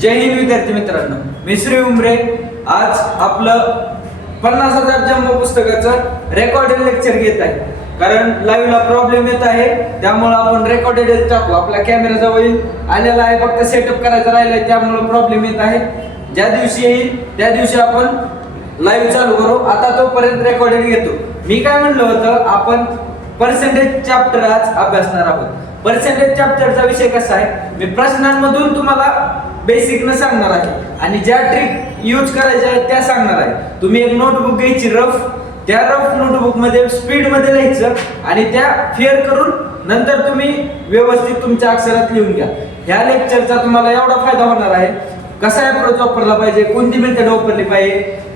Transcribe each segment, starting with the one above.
जय हिंद विद्यार्थी मित्रांनो, मी श्री उमरे. आज आपलं 50,000 जम्बो पुस्तकाचं रेकॉर्डेड लेक्चर घेत आहे. कारण लाईव्हला प्रॉब्लेम येत आहे, त्यामुळे आपण रेकॉर्डेड टाकू. आपला कॅमेरा जवळ आलेला आहे, फक्त सेटअप करायचा राहिलाय, त्यामुळे प्रॉब्लेम येत आहे. ज्या दिवशी येईल त्या दिवशी आपण लाईव्ह चालू करू. आता तोपर्यंत रेकॉर्डेड घेतो. मी काय म्हणलं होतं, आपण पर्सेंटेज चॅप्टर आज अभ्यासणार आहोत. पर्सेंटेज चॅप्टरचा विषय कसा आहे, मी प्रश्नांमधून तुम्हाला बेसिक न सांगणार आहे आणि ज्या ट्रिक यूज करायच्या आहेत त्या सांगणार आहे. तुम्ही एक नोटबुक घ्यायची रफ, त्या रफ नोटबुक मध्ये स्पीड मध्ये लिहायचं आणि त्या फेअर करून नंतर तुम्ही व्यवस्थित तुमच्या अक्षरात लिहून घ्या. ह्या लेक्चरचा तुम्हाला एवढा फायदा होणार आहे. कसा अप्रोच वापरला पाहिजे, कोणती मेथड वापरली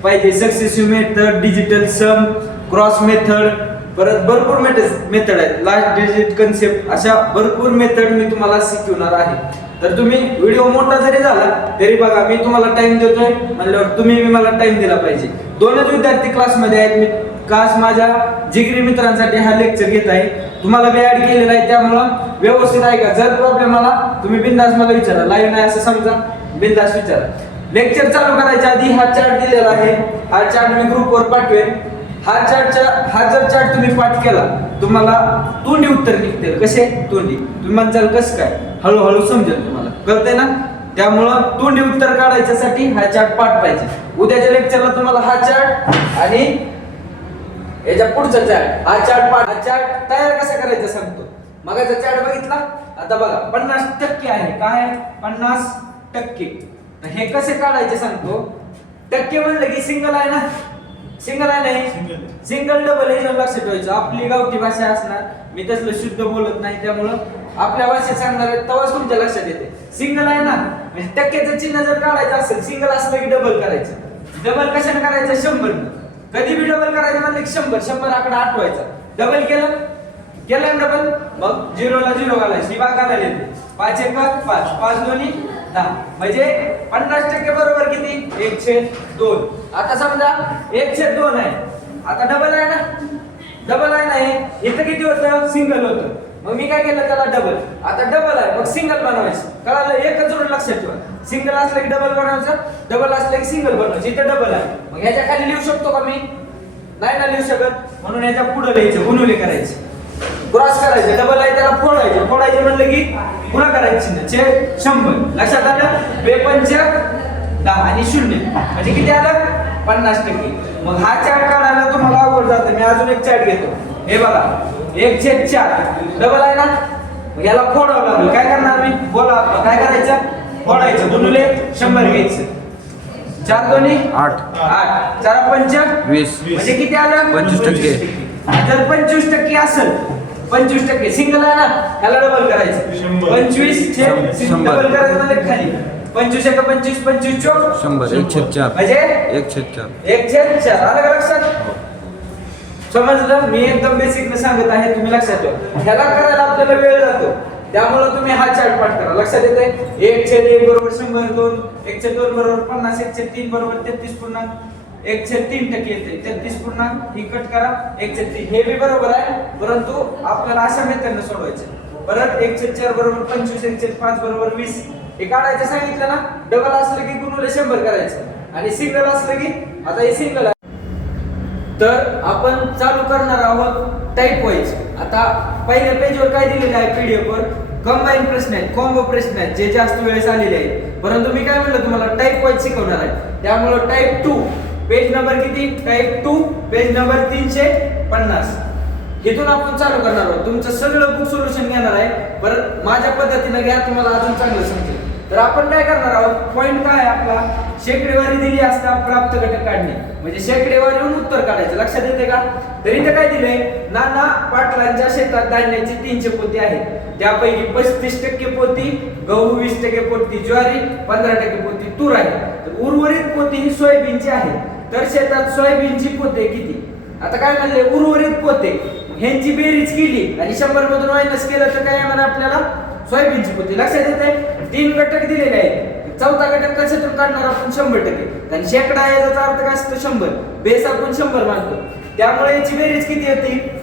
पाहिजे, सक्सेसिव्ह मेथड, डिजिटल सम, क्रॉस मेथड, परत भरपूर मेथड आहेत, लास्ट डिजिट कन्सेप्ट, अशा भरपूर मेथड मी तुम्हाला शिकवणार आहे. तर तुम्ही व्हिडिओ मोठा जरी झाला तरी बघा, मी तुम्हाला टाइम देतोय म्हणल्यावर तुम्ही मला टाइम दिला पाहिजे. दोनच विद्यार्थी क्लासमध्ये आहेत. मी खास माझ्या जिगरी मित्रांसाठी हा लेक्चर घेत आहे. तुम्हाला मी ऍड केलेला आहे, त्यामुळं व्यवस्थित ऐका. जर प्रॉब्लेम आला तुम्ही बिंदास मला विचारा, लाईव्ह नाही असं समजा, बिंदास विचारा. लेक्चर चालू करायच्या आधी हा चार्ट दिलेला आहे. हा चार्ट मी ग्रुपवर पाठवेन. हा जर चार्ट तुम्ही पाठ केला, तुम्हाला तोंडी उत्तर निघतील. कसे तोंडी? तुम्ही म्हणताल कसं काय, हळूहळू समजेल, तुम्हाला कळतंय ना. त्यामुळं तोंडी उत्तर काढायच्यासाठी हा चार्ट पाठ पाहिजे. उद्याच्या लेक्चरला तुम्हाला हा चार्ट आणि याच्या पुढचा चार्ट, हा चार्ट तयार कसा करायचा सांगतो. मगाचा चार्ट बघितला, आता बघा 50% आहे. काय 50%? हे कसे काढायचे सांगतो. टक्के म्हणलं की सिंगल आहे ना, सिंगल आहे नाही, सिंगल डबल हे लक्षात ठेवायचं. आपली गावठी भाषा असणार, मी तसलं शुद्ध बोलत नाही, त्यामुळं आपल्या भाषेत सांगणार आहे तेव्हाच तुमच्या लक्षात येते. सिंगल आहे ना, म्हणजे टक्क्याचं चिन्ह जर काढायचं असेल, सिंगल असलं की डबल करायचं. डबल कशाने करायचं? 100. कधी बी डबल करायचं म्हणलं की 100 आकडा आठवायचा. डबल केलं डबल, मग 0ला 0 घालायची, बाग घालायला येते. 5 1 5, 5 2 10, म्हणजे 50% बरोबर किती? 1/2. आता समजा 1/2 आहे, आता डबल आहे ना, डबल आहे ना. हे इथं किती होतं? सिंगल होतं. मग मी काय केलं, त्याला डबल. आता डबल आहे, मग सिंगल बनवायचं. कळालं? एकच जोड लक्षात ठेवा. सिंगल असलं की डबल बनवायचं, डबल असलं की सिंगल बनवायचं. इथं डबल आहे, मग ह्याच्या खाली लिहू शकतो का मी? नाही ना लिहू शकत, म्हणून ह्याच्या पुढे लिहायचं, गुणुले करायचे, क्रॉस करायचे. डबल आहे त्याला फोडायचे म्हणलं की पुन्हा करायची 100. लक्षात आलं? 2×5 10 आणि 0 म्हणजे किती आलं? 50%. मग हा चार्ट काढायला तुम्हाला अवघड जातं. मी अजून एक चार्ट घेतो. हे बघा, 1/4 डबल आहे ना, मग याला फोडावं लागेल. काय करणार मी? बोला, काय करायचं? फोडायचं, गुणुले 100 घ्यायचं. 4 2 8, 4 5 20, म्हणजे किती आलं? 25%. जर 25% असेल, 25% सिंगल आहे ना, ह्याला डबल करायचं. 25 डबल करायचं म्हणजे खाली 25 1 25 25 चौक 100 1/4 म्हणजे 1/4. आलं का लक्षात? समजलं? मी एकदम बेसिक न सांगत आहे, तुम्ही लक्षात ठेवा. ह्याला करायला आपल्याला वेळ जातो, त्यामुळे तुम्ही हा चार्ट पाठ करा. लक्षात येते? 1/1 बरोबर 100, 2 1/2 बरोबर 50, 1/3 बरोबर 33.1, 1/3% येते. 33 ही कट करा, 1/3. हे बी बरोबर आहे, परंतु आपल्याला अशा मेथडने सोडवायचं. परत 1/4 बरोबर 25, 1/5 बरोबर 20. हे काढायचं सांगितलं ना. डबल असलं की गुणुले 100 करायचं आणि सिंगल असलं की, आता हे सिंगल आहे. तर आपण चालू करणार आहोत टाईप वाईज. आता पहिल्या पेजवर काय दिलेलं आहे, पीडीएफ वर कंबाईन प्रश्न आहेत, कॉम्बो प्रश्न आहेत, जे जास्त वेळेस आलेले आहेत. परंतु मी काय म्हणलं तुम्हाला, टाईप वाईज शिकवणार आहे. त्यामुळे टाईप 2 पेज नंबर किती? Type 2 page number 350. इथून आपण चालू करणार आहोत. तुमचं सगळं बुक सोल्युशन घेणार आहे. परत माझ्या पद्धतीने घ्या, तुम्हाला अजून चांगलं समजेल. तर आपण काय करणार आहोत, पॉइंट काय आहे आपला, शेकडेवारी दिली असता प्राप्त घटक काढणे, म्हणजे शेकडेवारीहून उत्तर काढायचं. लक्षात येते का? तर इथं काय दिलंय, नाना पाटलांच्या शेतात धान्याची 300 पोती आहेत. त्यापैकी 35% पोती गहू, 20% पोती ज्वारी, 15% पोती तूर आहे. तर उर्वरित पोती ही सोयाबीनची आहे. तर शेतात सोयाबीनची पोते किती? आता काय म्हणले, उर्वरित पोते, ह्यांची बेरीज केली आणि 100 मधून मायनस केलं तर काय येणार आपल्याला? सोयाबीनची पोती. लक्षात येते? 3 घटक दिलेले आहेत. चौथा घटक कशातून काढणार आपण? 100%. आणि शेकडा याचा अर्थ काय असतो? 100. बेस आपण 100 मानतो, त्यामुळे याची बेरीज किती येते?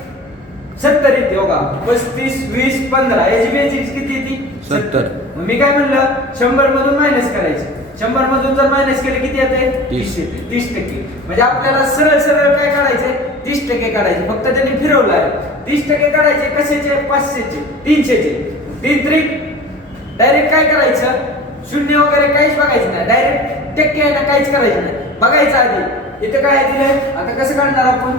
70 येते. बघा, 35 20 15 याची बेरीज किती येते? 70. मग मी काय म्हणलं 100 मधून मायनस करायचे. 100 मधून जर मायनस केले किती येते? 30 येते. 30%. म्हणजे आपल्याला सरळ सरळ काय काढायचे? 30% काढायचे. फक्त त्यांनी फिरवलं आहे. 30% काढायचे कशाचे? 500चे, 300चे. 3 त्रिक डायरेक्ट काय करायचं? शून्य वगैरे काहीच बघायचं नाही. डायरेक्ट टक्के आहे ना काहीच करायचं नाही. बघायचं आधी इथे काय दिलंय. आता कसं काढणार आपण?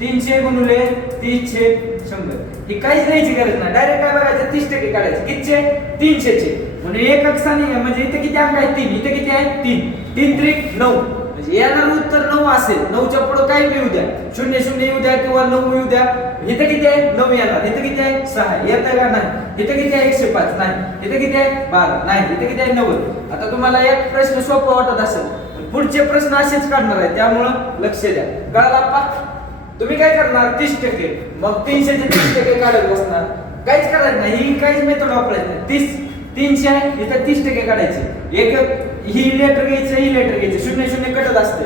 300 गुणुले 30/100. ही काहीच लिहायची गरज नाही. डायरेक्ट काय बघायचं? 30% काढायचे. कितीचे? 300चे. म्हणजे एकक स्थानी आहे. म्हणजे इथे किती अंक आहेत? 3. इथे किती आहे? 3. 3 त्रिक 9. म्हणजे येणार उत्तर 9 असेल. 9च्या पुढे काही बी येऊ द्या. 0 0 येऊ द्या किंवा 9 येऊ द्या. इथे किती आहे? 9 येणार. इथे किती आहे? 6. येत आहे का? नाही. इथे किती आहे? 105. नाही. इथे किती आहे? 12. नाही. इथे किती आहे? 90. आता तुम्हाला एक प्रश्न सोपा वाटत असेल. पुढचे प्रश्न असेच काढणार आहे. त्यामुळं लक्ष द्या. कळलं आपा? तुम्ही काय करणार? 30%. मग 300चे 30% काढत बसणार. काहीच करायचं नाही. ही काहीच मेथड वापरायची नाही. 300 आहे इथं 30% काढायचे. एक ही लेटर घ्यायचं, ही लेटर घ्यायचं. 0 0 कटत असते.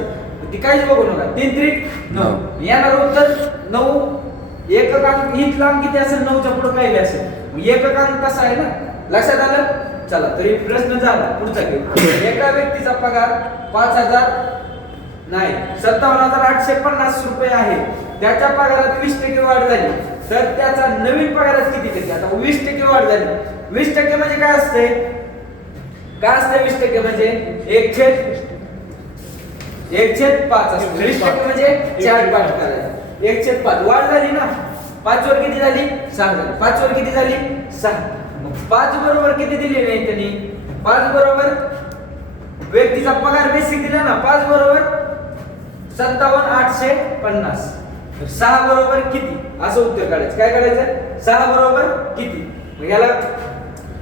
ती काहीच बघू नका. 3 त्रिक 9. येणार उत्तर 9. एकक अंक इथला अंक किती असेल? 9च्या पुढे काही असेल. एकक अंक कसा आहे ना? लक्षात आलं? चला तरी प्रश्न झाला. पुढचा घेऊ. एका व्यक्तीचा पगार 5,000 नाही 57,850 रुपये आहे. त्याच्या पगारात 20% वाढ झाली तर त्याचा नवीन पगारात किती टक्के? आता 20% वाढ झाली. 20% म्हणजे काय असते? काय असते 20% म्हणजे 1/5 असते. 20% म्हणजे 4/5 करायचं. 1/5 वाढ झाली ना. 5 वर किती झाली? 6 झाली. 5 वर किती झाली? 6. मग 5 बरोबर किती दिले नाही त्यांनी? 5 बरोबर व्यक्तीचा पगार बेसिक दिला ना. 5 बरोबर 57,850. 6 बरोबर किती? असं उत्तर काढायचं. काय काढायचं? 6 बरोबर किती? मग ह्याला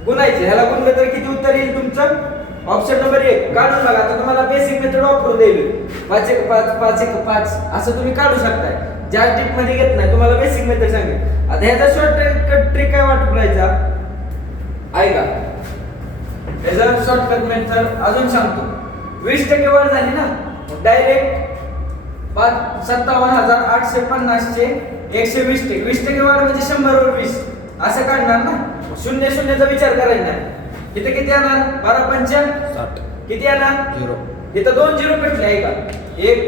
गुणायचे. ह्याला गुणलं तर किती उत्तर येईल तुमचं? ऑप्शन नंबर 1 काढून बघा. आता तुम्हाला बेसिक मेथड वापरून देईल. 5 1 5 5 1 5 असं तुम्ही काढू शकताय. ज्या टिप मध्ये घेत नाही तुम्हाला बेसिक मेथड सांगेल. आता ह्याचा शॉर्टकट ट्रिक काय वापरायचा? ऐका. ह्याचा शॉर्टकट मेथड अजून सांगतो. 20% वाढ झाली ना. डायरेक्ट 57,850 चे 120%. 20% वाढ म्हणजे 100 वर 20 असं काढणार ना. 0 0चा विचार करायचा नाही. इथे किती येणार? 12 पंच 60. किती येणार? 0. इथं 2 0 कटले आहे का? 1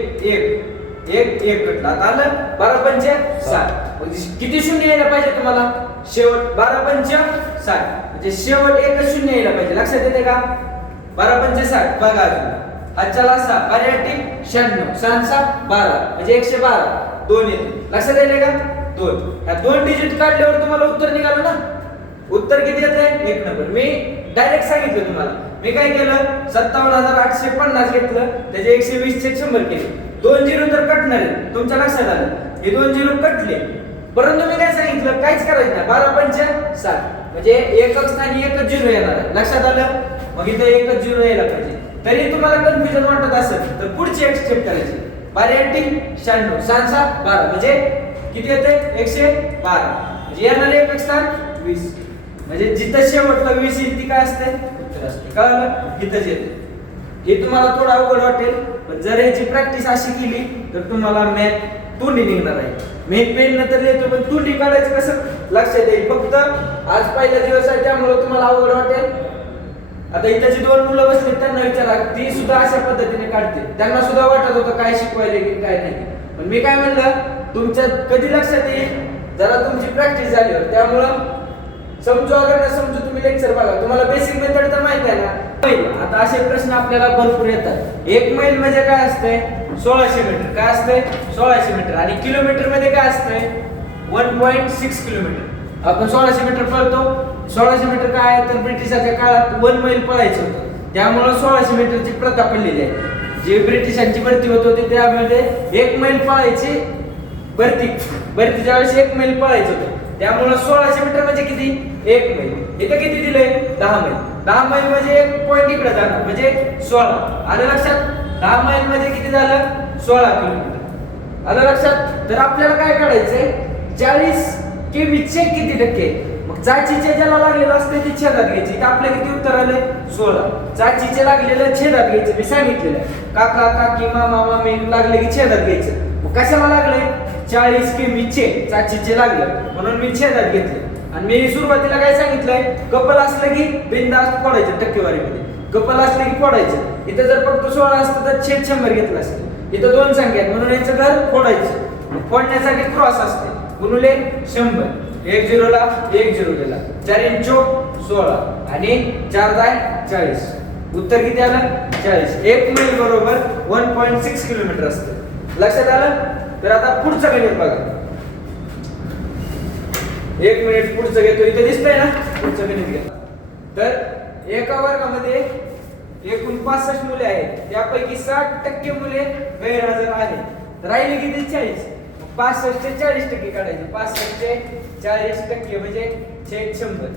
कटला. आता आलं 12 पंच 60. किती शून्य यायला पाहिजे तुम्हाला? शेवट 12 पंच 60 म्हणजे शेवट एकच शून्य यायला पाहिजे. लक्षात येते का? 12 पंच 60. बघा अजून हातच्याला 6 पर्याटी 96 6 12 म्हणजे 112. 2 येते. लक्षात येते का? 2. ह्या 2 डिजिट काढल्यावर तुम्हाला उत्तर निघालं ना. उत्तर किती येते? 1 नंबर. मी डायरेक्ट सांगितलं तुम्हाला. मी काय केलं? 57,850 घेतलं. त्याचे 120 चे 100 केले. 2 0 तर कटणार आहे. तुमच्या लक्षात आलं. हे 2 0 कटले. परंतु मी काय सांगितलं? काहीच करायचं नाही. 12 पंच 60 म्हणजे एकच स्थानी एकच 0 येणार आहे. लक्षात आलं? मग इथं एकच 0 यायला पाहिजे. तरी तुम्हाला कन्फ्युजन वाटत असेल तर पुढची एक स्टेप करायची. पर्याटी 96 6 12 म्हणजे किती येते? 112 म्हणजे येणार एकक स्थान 20. म्हणजे जिथं शेवटला 20 येईल ती काय असते? उत्तर असते. कळलं? इथंच येते. हे तुम्हाला थोडं अवघड वाटेल पण जर याची प्रॅक्टिस अशी केली तर तुम्हाला मॅथ तोंडी निघणार आहे. मेन पेन नंतर लिहितो पण तोंडी काढायचं कसं लक्षात येईल. फक्त आज पहिला दिवस आहे त्यामुळे तुम्हाला अवघड वाटेल. आता इथं जी 2 मुलं बसले त्यांना विचारा. ती सुद्धा अशा पद्धतीने काढते. त्यांना सुद्धा वाटत होतं काय शिकवायला की काय नाही. पण मी काय म्हणलं तुमच्या कधी लक्षात येईल? जरा तुमची प्रॅक्टिस झाल्यावर. त्यामुळं समजू अगर ना समजू तुम्ही लेक्चर बघा. तुम्हाला बेसिक मेथड तर माहित आहे ना. मैल. आता असे प्रश्न आपल्याला भरपूर येतात. 1 मैल म्हणजे काय असते? 1600 मीटर. काय असते? 1600 मीटर. आणि किलोमीटर मध्ये काय असते? 1.6 किलोमीटर. आपण 1600 मीटर पळतो. 1600 मीटर काय आहे तर ब्रिटिशांच्या काळात 1 मैल पळायचं होतं. त्यामुळे 1600 मीटरची प्रथा पडलेली आहे. जे ब्रिटिशांची भरती होत होती त्यामध्ये 1 मैल पळायची भरतीच्या वेळेस 1 मैल पळायचं होतं. त्यामुळे 1600 मीटर म्हणजे किती? 1 मैल. इथे किती दिले? 10 मैल. 10 मैल म्हणजे 1 पॉईंट इकडे जाणार म्हणजे 16. आलं लक्षात? 10 मैल म्हणजे किती झालं? 16 किलोमीटर. आलं लक्षात? तर आपल्याला काय काढायचंय? 40 किमीचे किती टक्के? मग चाचीचे ज्याला लागलेलं असते ते छेदात घ्यायचे. आपल्या किती उत्तर आले? 16. चाचीचे लागलेलं छेदात घ्यायचं. मी सांगितलेलं काका काकी मामा मामी लागले की छेदात घ्यायचं. मग कशाला लागले? 40 किमीचे चाचीचे लागले म्हणून मी छेदात घेतले. आणि मी सुरुवातीला काय सांगितलंय, कपल असलं की बिनधास्त फोडायचं टक्केवारीमध्ये, कपल असलं की फोडायचं. इथं जर फक्त 16 असतं तर छेद 100 घेतलं असतं. इथं 2 संख्या आहेत म्हणून याचं घर फोडायचं. फोडण्यासाठी क्रॉस असते गुणुले 100. 1 0 ला 1 0 दिला, 4 × 16 आणि 4 × 40. उत्तर किती आलं? 40. 1 मैल बरोबर 1.6 किलोमीटर असतं. लक्षात आलं? तर आता पुढचं गणित बघा. 1 मिनिट पुढचं घेतो, इथे दिसतंय ना पुढचं गणित घ्या. तर एका वर्गामध्ये एकूण 65 मुले आहेत, त्यापैकी 60% मुले गैरहजर आहेत. राहिले किती? 40. 65 चे 40% काढायचे. 65 चे 40% म्हणजे छेद 100.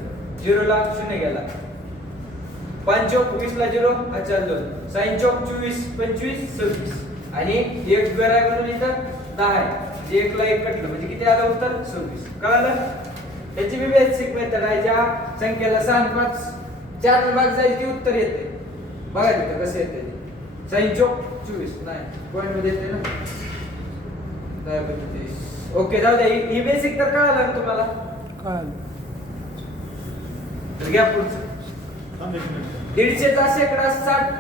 0 ला 0 गेला. 5 चौक 20 ला 0 हा 4 2. 6 चौक 24 25 26 आणि 1 स्क्वेअर आहे म्हणून इथं 10 आहे. 1 ला 1 कटलं म्हणजे किती आलं उत्तर? 26. कळालं? याची बी बेसिक मेथड आहे. ज्या संख्येला 6 आणि 5 4 भाग जाईल ती उत्तर येते. बघा तिथं कसं येते. 6 चौक 24 नाही पॉइंट मध्ये येते ना. ओके जाऊ द्या. ही बेसिक तर कळालं ना तुम्हाला? तर घ्या पुढचं. 150 चा शेकडा 60